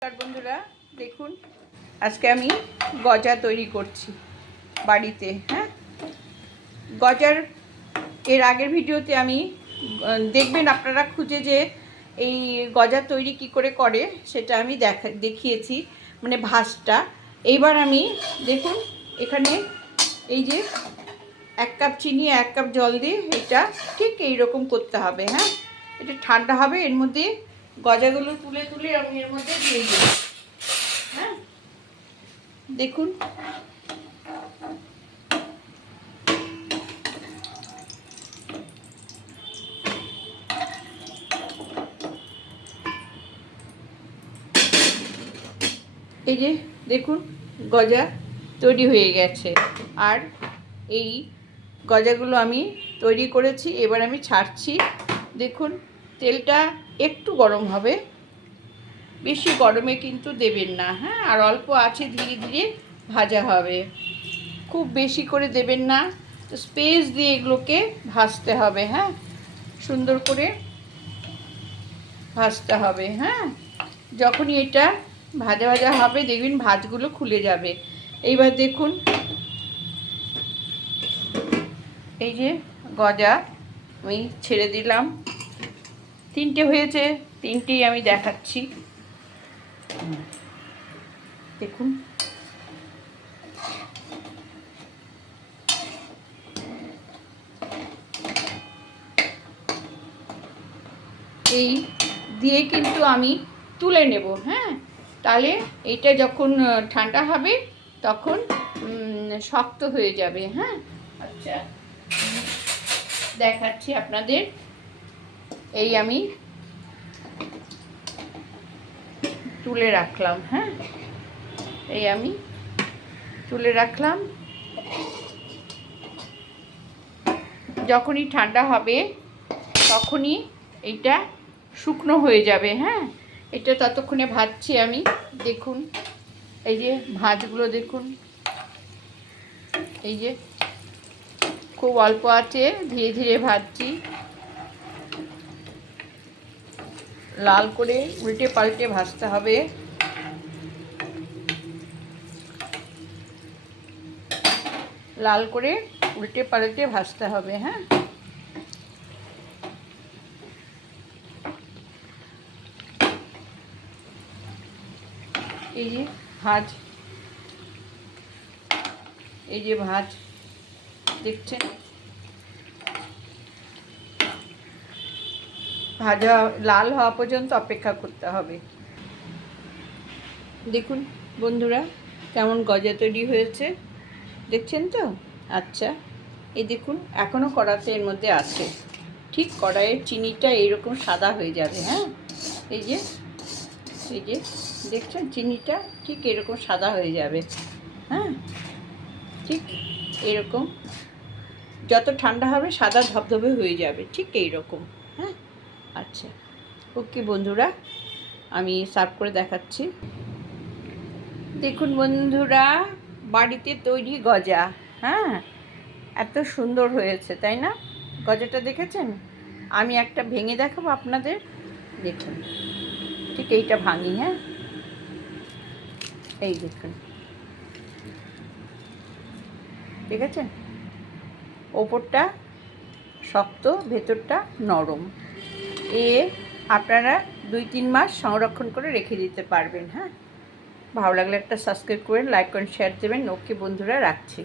নমস্কার বন্ধুরা, দেখুন, আজকে আমি গজা তৈরি করছি বাড়িতে হ্যাঁ? গজার, এর আগের ভিডিওতে আমি দেখবেন আপনারা খুঁজে যে এই গজা তৈরি কি করে করে, সেটা আমি দেখা, দেখিয়েছি মানে ভাসটা এইবার আমি, দেখুন, এখানে এই যে এক কাপ চিনি, এক কাপ জল দিয়ে এটা ঠিক এই রকম করতে হবে হ্যাঁ? এটা ঠান্ডা হবে, এর মধ্যে গজাগুলো তুলে তুলে আমি এর মধ্যে দিয়ে দিই। হ্যাঁ? দেখুন। এই যে, দেখুন, গজা তৈরি হয়ে গেছে। আর এই গজাগুলো আমি তৈরি করেছি, এবার আমি ছাড়ছি। দেখুন, তেলটা একটু গরম হবে। বেশি গরমে কিন্তু দেবেন না হ্যাঁ? আর অল্প আছে, ধীরে ধীরে ভাজা হবে। খুব বেশি করে দেবেন না, তো স্পেস দিয়ে এগুলোকে ভাজতে হবে হ্যাঁ? সুন্দর করে ভাজতে হবে হ্যাঁ? যখনই এটা ভাজা ভাজা হবে, দেখবেন ভাজগুলো খুলে যাবে। এইবার দেখুন, এই যে গজা, আমি ছেড়ে দিলাম। তিনটে হয়েছে, তিনটেই আমি দেখাচ্ছি। দেখুন। এই দিয়ে কিন্তু আমি তুলে নেব হ্যাঁ? তাহলে এটা যখন ঠান্ডা হবে, তখন শক্ত হয়ে যাবে হ্যাঁ? আচ্ছা। দেখাচ্ছি আপনাদের। এই আমি তুলে রাখলাম হ্যাঁ? এই আমি তুলে রাখলাম। যখনই ঠান্ডা হবে, তখনই এইটা শুকনো হয়ে যাবে হ্যাঁ? এটা ততক্ষণে ভাজছি আমি, দেখুন। এই যে ভাজগুলো দেখুন। এই যে খুব অল্প আছে, ধীরে ধীরে ভাজছি। লাল করে উল্টে পাল্টে ভাজতে হবে। লাল করে উল্টে পাল্টে ভাজতে হবে হ্যাঁ? এই যে ভাজ। এই যে ভাজ, দেখছেন? ভাজা লাল হওয়া পর্যন্ত অপেক্ষা করতে হবে। দেখুন বন্ধুরা, কেমন গজা তৈরি হয়েছে। দেখছেন তো? আচ্ছা এই দেখুন এখনও কড়াতে এর মধ্যে আছে। ঠিক কড়াইয়ের চিনিটা এইরকম সাদা হয়ে যাবে হ্যাঁ? এই যে এই যে, দেখছেন? চিনিটা ঠিক এরকম সাদা হয়ে যাবে হ্যাঁ? ঠিক এরকম। যত ঠান্ডা হবে, সাদা ধবধবে হয়ে যাবে, ঠিক এই হ্যাঁ আচ্ছা। ওকে বন্ধুরা, আমি সার্ভ করে দেখাচ্ছি। দেখুন বন্ধুরা, বাড়িতে তৈরি গজা হ্যাঁ? এত সুন্দর হয়েছে, তাই না? গজাটা দেখেছেন? আমি একটা ভেঙে দেখাবো আপনাদের। দেখুন, ঠিক এইটা ভাঙি হ্যাঁ? এই দেখুন। ঠিক আছে ওপরটা শক্ত, ভেতরটা নরম। এ আপনারা দুই, তিন মাস সংরক্ষণ করে রেখে দিতে পারবেন হ্যাঁ? ভালো লাগলে একটা সাবস্ক্রাইব করেন লাইক করেন শেয়ার দেবেন। ওকে বন্ধুরা, রাখছি।